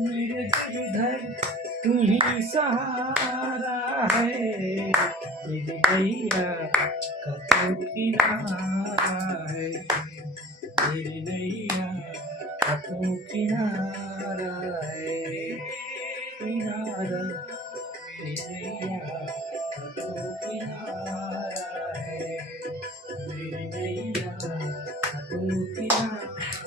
मेरे गिरधर तू ही सहारा है, मेरी नैया का तू किनारा है, मेरी नैया का तू किनारा है, किनारा मेरी नैया का तू किनारा है, मेरी नैया का तू किनारा